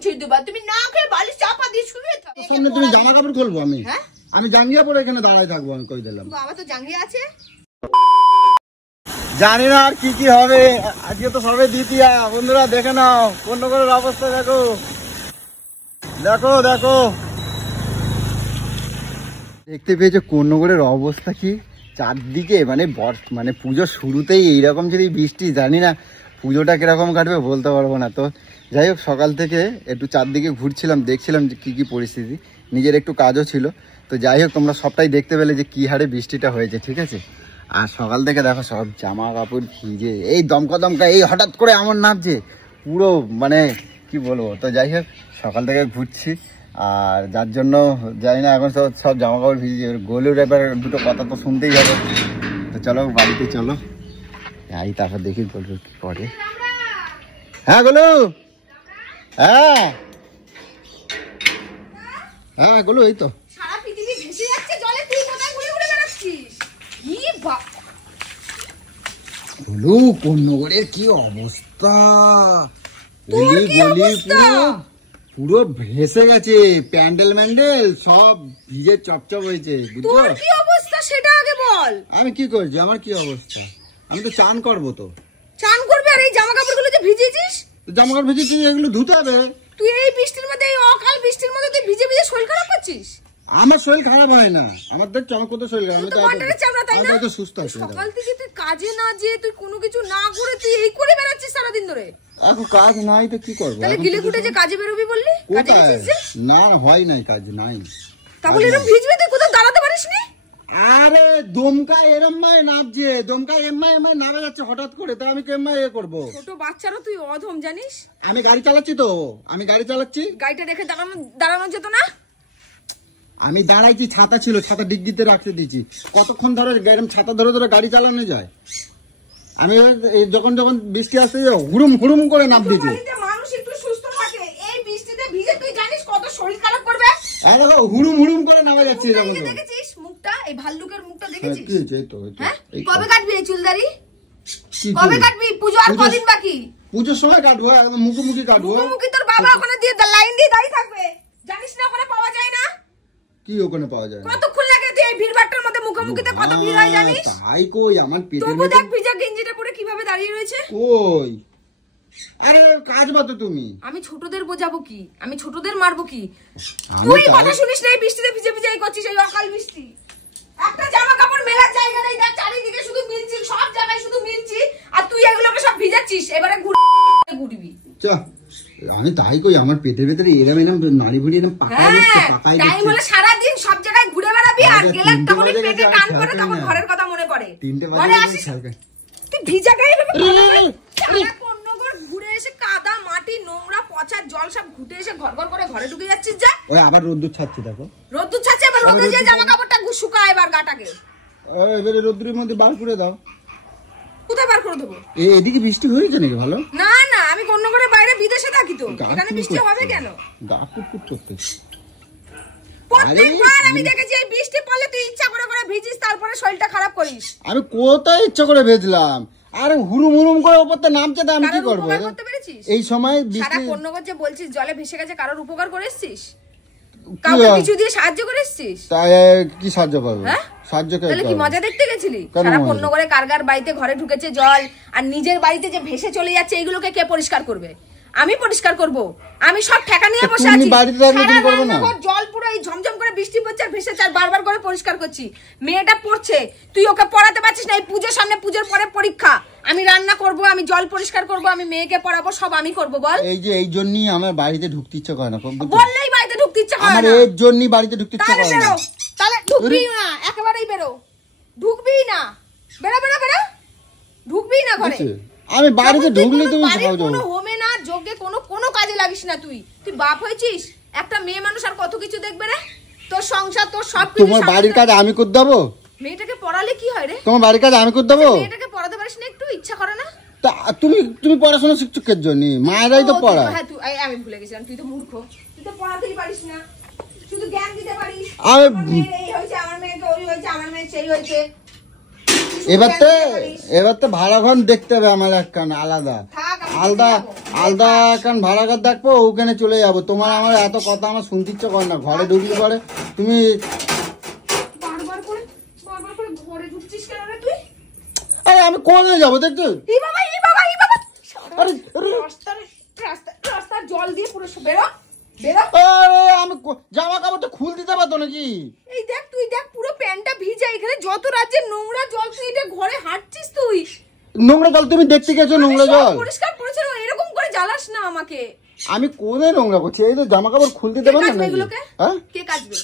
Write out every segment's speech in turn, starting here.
মুছিয়ে দেবা, তুমি না খেয়ে বালিশ চাপা দিয়ে শুয়ে থাকো। সামনে তুমি জামা কাপড় খুলবো আমি? হ্যাঁ, আমি জাঙ্গিয়া পরে এখানে দাঁড়ায় থাকবো, আমি কই দিলাম। বাবা তো জাঙ্গিয়া আছে। জানি না আর কি কি হবে, আজকে তো সবে দ্বিতীয়া। বন্ধুরা দেখে নাও কোন্নগরের অবস্থা, দেখো দেখো দেখো, দেখতে পেয়েছো কোন্নগরের অবস্থা কি? চারদিকে মানে পুজোর শুরুতেই এইরকম যদি বৃষ্টি, জানি না পুজোটা কিরকম কাটবে বলতে পারবো না। তো যাই হোক, সকাল থেকে একটু চারদিকে ঘুরছিলাম, দেখছিলাম যে কি কি পরিস্থিতি, নিজের একটু কাজও ছিল। তো যাই হোক, তোমরা সবটাই দেখতে পেলে যে কি হারে বৃষ্টিটা হয়েছে, ঠিক আছে। আর সকাল থেকে দেখো সব জামা কাপড় ভিজে, এই দমকা দমকা, এই হঠাৎ করে এমন নামছে পুরো, মানে কি বলবো। তো যাই হোক, সকাল থেকে ঘুরছি, আর যার জন্য জানি না এখন সব জামা কাপড় ভিজে। গোলুর এবার দুটো কথা তো শুনতেই হবে। তো চলো বাড়িতে চলো, এই তারপর দেখি গোলু কি করে। হ্যাঁ গোলু, হ্যাঁ হ্যাঁ গোলু, এই তো। সারা পৃথিবী ভেসে যাচ্ছে জলে, তুই কোথায় ঘুরে ঘুরে বেড়াচ্ছিস? কি গোলু, কোন্নগরের কি অবস্থা, পুরো ভেসে গেছে, প্যান্ডেল ম্যান্ডেল সব ভিজে চপচপ হয়েছে। তোর কি অবস্থা সেটা আগে বল। আমি কি করছি, আমার কি অবস্থা? আমি তো চান করবো। তো চান করবে, আর এই জামা কাপড়গুলো যে ভিজেছিস, জামা কাপড় ভিজেছি, এগুলো ধুতে হবে। তুই এই বৃষ্টির মধ্যে, এই অকাল বৃষ্টির মধ্যে তুই ভিজে ভিজে শরীর খারাপ করছিস। আমার শরীর খারাপ হয় না, আমার দেখ চমক শরীর খারাপ, আমি তো সুস্থ আছি। সকাল থেকে তুই কাজে না যেয়ে, তুই কোনো কিছু না করে তুই এই করে বেড়াচ্ছিস সারাদিন ধরে। এখন কাজ নাই তো কি করবো? তাহলে গিলে ফুটে যে কাজে বেরোবি বললি, কাজে গেছিস যে? না হয় নাই, কাজ নাই। তাহলে এরকম ভিজবে, তুই কোথাও দাঁড়াতে পারিস নি? আরে দমকা এরমাই নামছে, দমকা এমআই নামে যাচ্ছে হঠাৎ করে, তো আমি কেমন এ করবো? ছোট বাচ্চারও তুই অধম জানিস। আমি গাড়ি চালাচ্ছি, তো আমি গাড়ি চালাচ্ছি। গাড়িটা রেখে দাঁড়ানো যেত না? আমি দাঁড়াইছি, ছাতা ছিল, ছাতা ডিগ্গিতে রাখতে দিয়েছি। কতক্ষণ ধরে ছাতা ধরে ধরে গাড়ি চালানো যায়? আমি যখন যখন বৃষ্টি আসতে হুড়ুম হুড়ুম করে নাম দিয়েছি। মানুষ একটু সুস্থ থাকে, এই বৃষ্টিতে ভিজে তুই জানিস কত শরীর খারাপ করবে। হুড়ুম হুড়ুম করে নামা যাচ্ছে। দেখেছিস মুখটা, এই ভাল্লুকের মুখটা দেখেছিস? হ্যাঁ, কবে কাটবি এই চুলদারি? কবে কাটবি? পুজো আর কদিন বাকি। পুজোর সময় কাটবো, একদম মুখোমুখি কাটবো। মুখোমুখি তোর বাবা ওখানে দিয়ে লাইন দিয়ে দাঁড়িয়ে থাকবে, জানিস না ওখানে পাওয়া যায় না? কি ওখানে পাওয়া যায়? কতক্ষণ লাগে তুই এই ভিড়ভাট্টার মধ্যে মুখোমুখিতে কত ভিড় হয় জানিস? তাই কই, আমার পেটের মধ্যে দেখ ভিজা গেঞ্জিটা পরে কিভাবে দাঁড়িয়ে রয়েছে। কই, আরে কাজ বাতো তুমি। আমি ছোটদের বোঝাবো কি, আমি ছোটদের মারবো কি? তুই কথা শুনিস না, এই বৃষ্টিতে ভিজে ভিজে এই করছিস, এই অকাল বৃষ্টি। একটা জামা কাপড় মেলার জায়গা নেই, দেখ চারিদিকে শুধু মিলছি, সব জায়গায় শুধু মিলছি, আর তুই এগুলোকে সব ভিজাচ্ছিস। এবারে ঘুরবি। আমি তাই কই, আমার পেটের ভেতরে এরম এরম নাড়ি ভুড়ি এরম পাকাই দিচ্ছে। টাইম হলে সারাদিন সব জায়গায় ঘুরে বেড়াবি, আর গেলে তখন পেটে টান পড়ে, তখন ঘরের কথা মনে পড়ে। 3টে বাজে তুই ভিজা গায়ে ঘুরে এসে কাদা মাটি নোংরা পচা জল সব ঘুটে এসে ঘর ঘর করে ঘরে ঢুকে যাচ্ছিস। যা, ওই আবার রোদ্দুর ছাড়ছে, দেখো রোদ্দুর ছাড়ছে, এবার রোদে যে জামা কাপড়টা শুকা এবার গাটাকে। এবারে রোদ্দুরের মধ্যে বার করে দাও। কোথায় বার করে দেবো? এদিকে বৃষ্টি হয়েছে নাকি? ভালো না না, আমি কোন্নগরের বাইরে বিদেশে থাকি, তো এখানে বৃষ্টি হবে কেন? গা কুটকুট করতে প্রত্যেকবার আমি দেখেছি এই বৃষ্টি পড়লে তুই ইচ্ছা করে করে ভিজিস, তারপরে শরীরটা খারাপ করিস। আমি কোথায় ইচ্ছা করে ভেজলাম? আরে হুড়ুম হুড়ুম করে উপরতে নামছে, তো আমি কি করবো? এই সময় সারা কোন্নগর যে বলছিস জলে ভেসে গেছে, কারোর উপকার করেছিস? কাউকে কিছু দিয়ে সাহায্য করেছিস? তাই কি সাহায্য করবো? সাহায্য তাহলে কি মজা দেখতে গেছিলি? সারা কোন্নগরে কারগার বাড়িতে ঘরে ঢুকেছে জল, আর নিজের বাড়িতে যে ভেসে চলে যাচ্ছে, এইগুলোকে কে পরিষ্কার করবে? আমি পরিষ্কার করব। আমি সব ঠেকা নিয়ে বসে আছি, জল পুরো এই ঝমঝম করে বৃষ্টি পড়ছে আর ভেসে চার বারবার করে পরিষ্কার করছি। মেয়েটা পড়ছে, তুই ওকে পড়াতে পারছিস না। এই পুজোর সামনে, পুজোর পরে পরীক্ষা, আমি রান্না করব, আমি জল পরিষ্কার করব, আমি মেয়েকে পড়াবো, সব আমি করব। বল, এই যে এই জন্যই আমার বাড়িতে ঢুকতে ইচ্ছা করে না। বললেই বাড়িতে ঢুকতে ইচ্ছা করে না, আমার এর জন্যই বাড়িতে ঢুকতে ইচ্ছা করে না। তাহলে ঢুকবি না, একেবারেই বেরো, ঢুকবি না, বেরো বেরো বেরো, ঢুকবি না ঘরে। আমি বাড়িতে ঢুকলে তুমি কোনো হোমে না যোগে কোনো কাজে লাগিস না। তুই বাপ হয়েছিস, একটা মেয়ে মানুষ আর কত কিছু দেখবে রে। তোর সংসার, তোর সবকিছু। তোমার বাড়ির কাজ আমি করে দেবো? মেয়েটাকে পড়ালে কি হয় রে? তোমার বাড়ির কাজ আমি করে দেবো? মেয়েটাকে পড়াতে পারিস না, একটু ইচ্ছা করে না? তুমি পড়াশোনা শিক্ষকের জন্য, মায়েরাই তো পড়ায়। হ্যাঁ, আমি ভুলে গেছিলাম, তুই তো মূর্খ, তুই তো পড়াতেই পারিস না, শুধু জ্ঞান দিতে পারিস। এই হয়েছে আমার মেয়েকে, ওই হয়েছে আমার মেয়ে, সেই হয়েছে। এবার তো ভাড়া ঘর দেখতে হবে আমার একখান আলাদা একখান ভাড়া ঘর দেখবো, ওখানে চলে যাবো। তোমার আমার এত কথা আমার শুনতে ইচ্ছে করে না। ঘরে ঢুকলি পরে তুমি আমি কোনে যাবো দেখছো? জল দিয়ে পুরো বেরো আমি জামা কাপড়টা খুল দিতে পারতো নাকি? এই দেখ তুই দেখ পুরো প্যান্টটা ভিজা, এখানে যত রাজ্যের নোংরা জল তুই এটা ঘরে হাঁটছিস তুই। নোংরা জল তুমি দেখতে গেছো? নোংরা জল পরিষ্কার পরিচ্ছন্ন এরকম করে জ্বালাস না আমাকে। আমি কোনে নোংরা করছি? এই তো জামা কাপড় খুলতে দেবে না? হ্যাঁ কে কাচবে?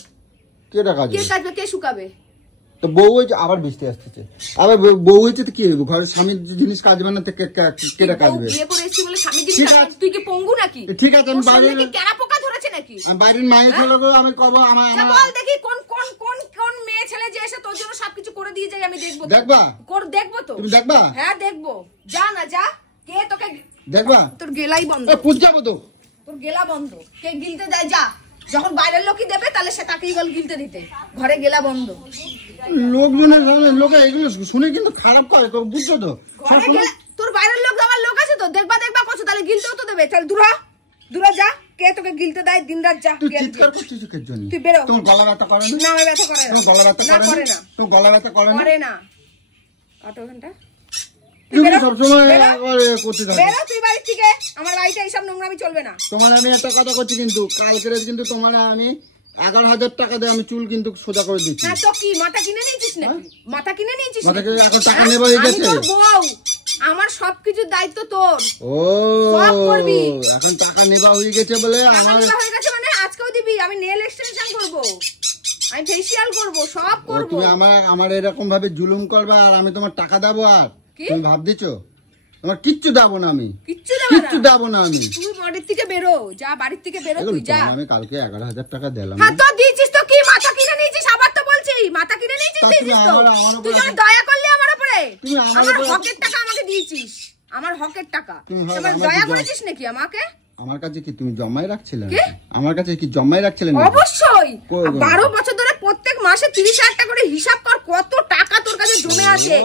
কেটা কাচবে? কে কাচবে? কে শুকাবে? তো বউ হয়েছে, আবার বৃষ্টি আসতেছে, আবার বউ হয়েছে তো কি হইব? ঘরের স্বামীর জিনিস কাজবে না তো কেটা কাজবে? বিয়ে করে এসেছি বলে স্বামীর জিনিস কাজ? তুই কি পঙ্গু নাকি? ঠিক আছে আমি বাইরে কি কেরা পোকা ধরেছে নাকি? আমি বাইরের মায়ের ছেলেগুলো আমি করবো। আমার বল দেখি কোন কোন কোন কোন মেয়ে ছেলে যে এসে তোর জন্য সবকিছু করে দিয়ে যায় আমি দেখবো। দেখবা? দেখবো তো। তুমি দেখবা? হ্যাঁ দেখবো। যা না যা। কে তোকে দেখবা? তোর গেলাই বন্ধ। পুজ যাবো তো। তোর গেলা বন্ধ। কে গিলতে দেয়? যা। যখন বাইরের লোকই দেবে তাহলে সে তাকেই বল গিলতে দিতে। ঘরে গেলা বন্ধ। লোকজনের সামনে লোকে এগুলো শুনে কিন্তু খারাপ করে, তো বুঝছো তো? তোর বাইরের লোক আমার লোক আছে তো, দেখবা দেখবা করছো, তাহলে গিলতেও তো দেবে। চল দূরা যা। কে তোকে গিলতে দেয়? দিনরাত যা। তুই চিৎকার করছিস কিসের জন্য? তুই বেরো। তোমার গলা ব্যথা করে না? না আমার ব্যথা করে না। তোমার গলা ব্যথা করে না? তোমার গলা ব্যথা করে না? করে না। কাটো ঘন্টা। তুমি সব সময় করতে থাকো। বেরো তুই বাড়ি থেকে। আমার বাড়িতে এইসব নোংরামি চলবে না। তোমার আমি একটা কথা করছি কিন্তু, কালকের কিন্তু তোমার আমি 11,000 টাকা দিয়ে আমি চুল কিন্তু সোজা করে দিচ্ছি। হ্যাঁ তো কি মাথা কিনে নিয়েছিস নাকি? মাথা কিনে নিয়েছিস? মাথাকে এখন টাকা নেবা হয়ে গেছে। তোর বউ, আমার সবকিছুর দায়িত্ব তোর। ও এখন টাকা নেবা হয়ে গেছে বলে আমার হয়ে গেছে মানে আজকেও দিবি। আমি নেল এক্সটেনশন করব, আমি ফেসিয়াল করব, সব করব। তুমি আমার এরকম ভাবে জুলুম করবে আর আমি তোমার টাকা দেবো? আর তুমি ভাব দিছো তোমার কিচ্ছু দেবো না আমি, কিচ্ছু দেবো না আমি। তুই বাড়ির থেকে বেরো, যা বাড়ির থেকে বেরো তুই যা। আমি কালকে 11,000 টাকা দিলাম। হ্যাঁ তো দিয়েছিস তো কি? মাথা কিনে নিয়েছিস? আবার তো বলছি মাথা কিনে নিয়েছিস। তুই যখন দয়া করলি আমার উপরে, আমার হকের টাকা আমাকে দিয়েছিস, আমার হকের টাকা। এবার দয়া করেছিস নাকি আমাকে? আমার কাছে কি তুমি জমাই রাখছিলে? আমার কাছে কি জমাই রাখছিলে? অবশ্যই। 12 বছর ধরে প্রত্যেক মাসে 30,000 টাকা করে হিসাব কর, কত টাকা তোর কাছে জমে আছে।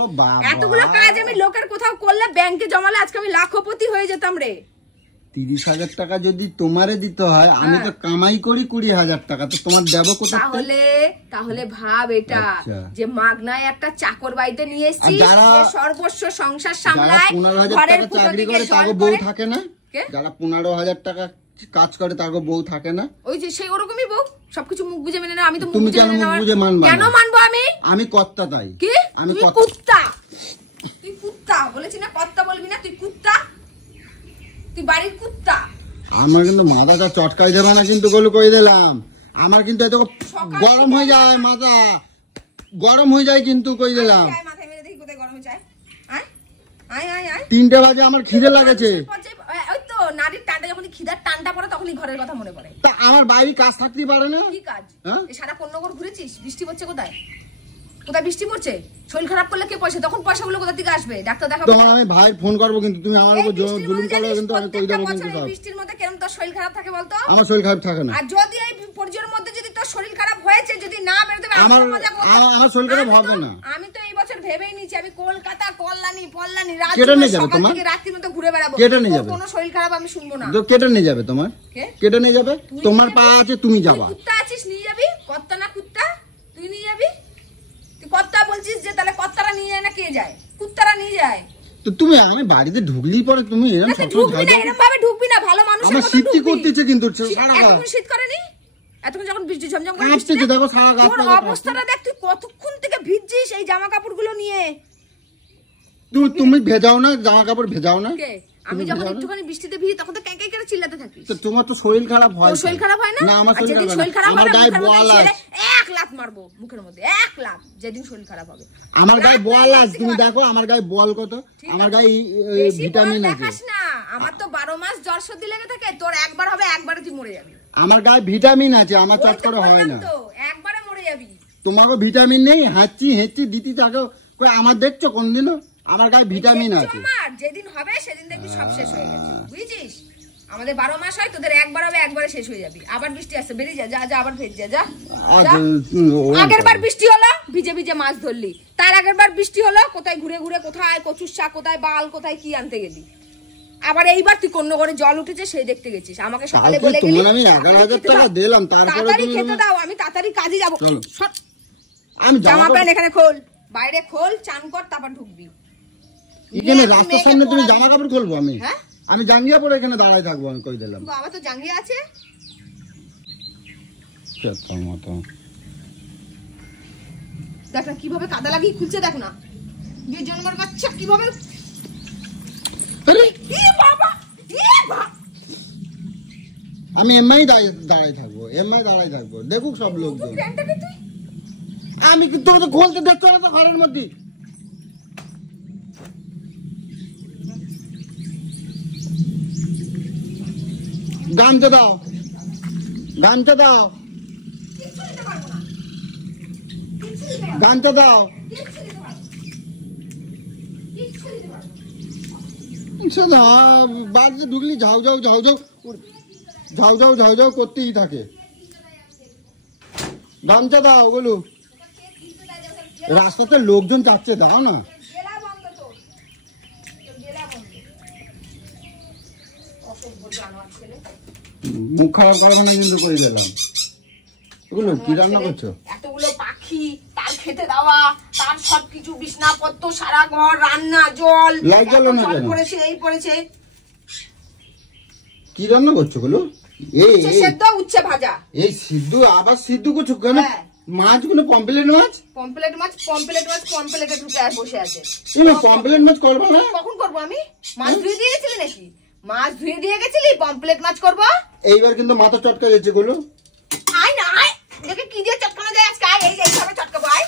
এতগুলো কাজ আমি লোকের কোথাও করলে, ব্যাংকে জমালে আজকে আমি লাখপতি হয়ে যেতাম রে। 30,000 টাকা যদি তোমারে দিতে হয়, আমি তো কামাই করি 20,000 টাকা, তো তোমার দেবো কোথায়? তাহলে ভাব এটা যে মাগনায় একটা চাকর বাড়িতে নিয়ে এসেছি, সর্বস্ব সংসার সামলায়, ঘরের চাকরি করে তারও বউ থাকে না? যারা 15,000 টাকা কাজ করে তারও বউ থাকে না? ওই যে সেই ওরকমই বউ, সবকিছু মুখ বুঝে মেনে না। আমি তো তুমি কেন মুখ বুঝে মানবা? কেন মানবো আমি কর্তা তাই। কি? আমি কুত্তা। তুই কুত্তা বলেছি না? কর্তা বলবি না? তুই কুত্তা, তুই বাড়ির কুত্তা। আমার কিন্তু মাথাটা চটকাই দেবা না কিন্তু, বলে কই দিলাম। আমার কিন্তু এত গরম হয়ে যায়, মাথা গরম হয়ে যায় কিন্তু, কই দিলাম। 3টে বাজে আমার খিদে লাগেছে। ওই তো নারীর টানটা, যখন খিদার টানটা পড়ে তখনই ঘরের কথা মনে পড়ে। তা আমার বাইরে কাজ থাকতেই পারে না? কি কাজ? সারা পণ্যগর ঘুরেছিস? বৃষ্টি পড়ছে কোথায়? কোথায় বৃষ্টি পড়ছে? শরীর খারাপ করলে কে পয়সা? তখন পয়সাগুলো কোথা থেকে আসবে? ডাক্তার দেখাবো। তোমার আমি ভাই ফোন করবো কিন্তু, তুমি আমার উপর জুলুম করবে কিন্তু, আমি কই দেব কিন্তু সব। বৃষ্টির মধ্যে কেন তোর শরীর খারাপ থাকে বলতো? আমার শরীর খারাপ থাকে না। আর যদি এই পরিজনের মধ্যে যদি তোর শরীর খারাপ হয়েছে, যদি না বেরোতে পারে, আমার শরীর খারাপ হবে না। আমি তো এই বছর ভেবেই নিয়েছি আমি কলকাতা, কল্যাণী রাত থেকে রাত্রির মতো ঘুরে বেড়াবো। কোনো শরীর খারাপ আমি শুনবো না। তো কেটে নিয়ে যাবে তোমার? কেটে নিয়ে যাবে? তোমার পা আছে, তুমি যাবা। কুত্তা আছিস, নিয়ে যাবি। কর্তা না কুত্তা, তুই নিয়ে যাবি। তুই কর্তা বলছিস যে, তাহলে কর্তারা নিয়ে যায় না কে যায়? কুত্তারা নিয়ে যায়। তো তুমি আমি বাড়িতে ঢুকলি পরে তুমি এরকম ভাবে ঢুকবি না। ভালো মানুষ আমার শীত করতেছে কিন্তু, এখন শীত করেনি? এতক্ষণ যখন বৃষ্টি ঝমঝম করে আসছে, দেখো সারা গাছ অবস্থাটা দেখ। তুই কতক্ষণ থেকে ভিজছিস এই জামা কাপড় গুলো নিয়ে। তুমি ভেজাও না জামা কাপড়? ভেজাও না? আমি যখন একটুখানি বৃষ্টিতে ভিজি তখন তো ক্যাঁকে করে চিল্লাতে থাকিস। তো তোমার তো শরীর খারাপ হয়। শরীর খারাপ হয় না? না আমার শরীর খারাপ হয় না। আমার গায়ে বোয়াল আছে। 1 লাখ মারবো মুখের মধ্যে, 1 লাখ যেদিন শরীর খারাপ হবে। আমার গায়ে বোয়াল আছে, তুমি দেখো আমার গায়ে বল কত। আমার গায়ে ভিটামিন আছে। দেখাস না, আমার তো 12 মাস জ্বর সর্দি লেগে থাকে। তোর একবার হবে, একবারে তুই মরে যাবি। আমার গায়ে ভিটামিন আছে, আমার চট করে হয় না। তো একবারে মরে যাবি। তোমারও ভিটামিন নেই, হাঁচি হেঁচি দিতে থাকো। আমার দেখছো কোনদিনও? আমার গায়ে ভিটামিন আছে। আমার যেদিন হবে সেদিন দেখবি সব শেষ হয়ে গেছে, বুঝছিস? আমাদের 12 মাস হয়, তোদের একবার হবে, একবারে শেষ হয়ে যাবি। আবার বৃষ্টি আসছে, বেরিয়ে যা, যা যা, আবার ফের যা যা। আগের বার বৃষ্টি হলো, ভিজে ভিজে মাছ ধরলি। তার আগের বার বৃষ্টি হলো, কোথায় ঘুরে ঘুরে, কোথায় কচুর শাক, কোথায় বাল, কোথায় কি আনতে গেলি। আবার এইবার তুই কোন করে জল উঠেছে সেই দেখতে গেছিস। আমাকে সকালে বলে গেলি আমি 11,000 টাকা দিলাম, তারপরে তুমি খেতে দাও, আমি তাড়াতাড়ি কাজে যাব। আমি জামা প্যান্ট এখানে খোল, বাইরে খোল, চান কর, তারপর ঢুকবি। এখানে রাস্তার সামনে তুমি জামা কাপড় খুলবো? আমি জাঙ্গিয়া পরে এখানে দাঁড়ায় থাকবো, আমি কই দিলাম। বাবা তো জাঙ্গিয়া আছে। দেখ না কিভাবে কাদা লাগিয়ে খুলছে, দেখ না যে জন্মের বাচ্চা কিভাবে। আমি এমআই দাঁড়ায় থাকবো, দেখুক সব লোকজন। আমি কিন্তু তো খুলতে দেখছো না তো ঘরের মধ্যে। গামছা দাও, গামছা দাও, গামছা দাও। বাড়িতে ঢুকলি ঝাউ ঝাউ ঝাউ ঝাউ ঝাউ ঝাউ ঝাউ ঝাউ করতেই থাকে। গামছা দাও বলু, রাস্তাতে লোকজন যাচ্ছে, দাও না। মুখ খারাপ করবো না কিন্তু করে দিলাম। এগুলো কি রান্না করছো? এতগুলো পাখি, তার খেতে দেওয়া, তার সবকিছু বিছনাপত্র, সারা ঘর, রান্না, জল, লাইট জ্বালো না কেন? পড়েছে, এই পড়েছে। কি রান্না করছো বলো? এই সেদ্ধ, উচ্ছে ভাজা। এই সিদ্ধ, আবার সিদ্ধ করছো কেন? মাছগুলো পমপ্লেট মাছ, পমপ্লেট মাছ, পমপ্লেট মাছ পমপ্লেটে ঢুকে বসে আছে। তুমি পমপ্লেট মাছ করবে না? কখন করবো আমি? মাছ ধুয়ে দিয়ে গেছিলি নাকি? মাছ ধুয়ে দিয়ে গেছিলি, পমপ্লেট মাছ করবো? এইবার কিন্তু মাথা চটকা যাচ্ছে গুলো। আয় না, আয় দেখে কি দিয়ে চটকানো যায় আজকে। আয়, এইভাবে চটকাবো, আয়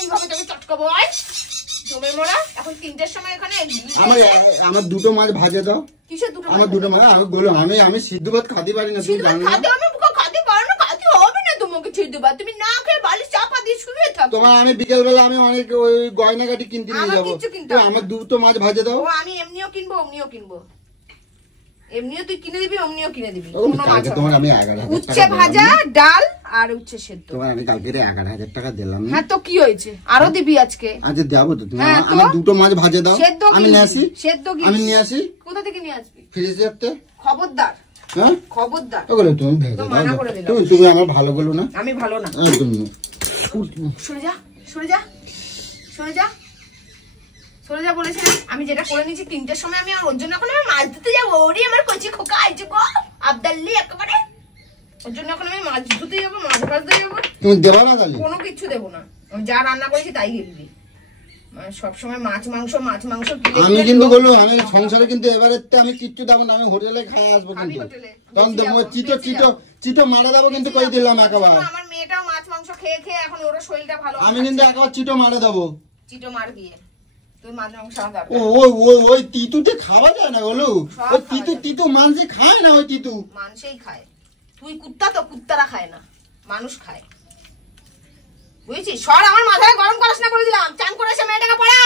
এইভাবে তোকে চটকাবো। আয় জমে মোড়া, এখন 3টের সময় এখানে। আমার দুটো মাছ ভাজে দাও। কিসের দুটো? আমার দুটো মাছ। আমি বলো, আমি সিদ্ধ ভাত খাতে পারি না, তুমি জানো না? খাতে পারো না, খাতে হবে না তোমাকে সিদ্ধ ভাত। তুমি না খেয়ে বালিশ চাপা দিয়ে শুয়ে থাকো। তোমার আমি বিকেল বেলা আমি অনেক ওই গয়নাগাটি কিনতে নিয়ে যাবো। আমার দুটো মাছ ভাজে দাও। আমি এমনিও কিনবো, অমনিও কিনবো। এমনিও তুই কিনে দিবি, অমনিও কিনে দিবি। তোমার আমি 11,000 উচ্ছে ভাজা, ডাল আর উচ্ছে সেদ্ধ। তোমার আমি কালকে 11,000 টাকা দিলাম। হ্যাঁ তো কি হয়েছে, আরো দিবি আজকে? আচ্ছা দেবো তো। তুমি আমার দুটো মাছ ভাজে দাও, আমি নিয়ে আসি। সেদ্ধ কি? আমি নিয়ে আসি। কোথা থেকে নিয়ে আসবি? ফ্রিজে রাখতে। খবরদার, হ্যাঁ খবরদার। ওগুলো তুমি ভেজে দাও। তুমি আমার ভালো বলো না। আমি ভালো না। একদম সরে যা, সরে যা, সরে যা, সরে যা বলেছি। আমি যেটা করে নিয়েছি 3টের সময়, আমি ওর জন্য এখন আমি মাছ ধুতে যাবো। ওরে আমার কচি খোকা আইছে গো, আবদাল্লি একেবারে। ওর জন্য এখন আমি মাছ ধুতে যাবো, মাছ ভাজতে যাবো। তুমি দেবা না তাহলে? কোনো কিছু দেবো না, আমি যা রান্না করেছি তাই গেলবি। সবসময় মাছ মাংস, মাছ মাংস। আমি কিন্তু বলো, আমি সংসারে কিন্তু এবারে আমি কিচ্ছু দেবো না। আমি হোটেলে খাই আসবো কিন্তু। তখন দেবো চিটো মারা দেবো কিন্তু কই দিলাম একেবারে। আমার মেয়েটাও মাছ মাংস খেয়ে খেয়ে এখন ওর শরীরটা ভালো। আমি কিন্তু একেবারে চিটো মারা দেবো। চিটো মার দিয়ে তুই মাছ মাংস খাওয়া। ওই তিতুতে খাওয়া যায় না বলো? ওই তিতু মানুষে খায় না, ওই তিতু মানুষই খায়। তুই কুত্তা তো, কুত্তারা খায় না, মানুষ খায়, বুঝেছিস? সর, আমার মাথায় গরম করাস না, করে দিলাম। চান করে এসে মেয়েটাকে পড়া।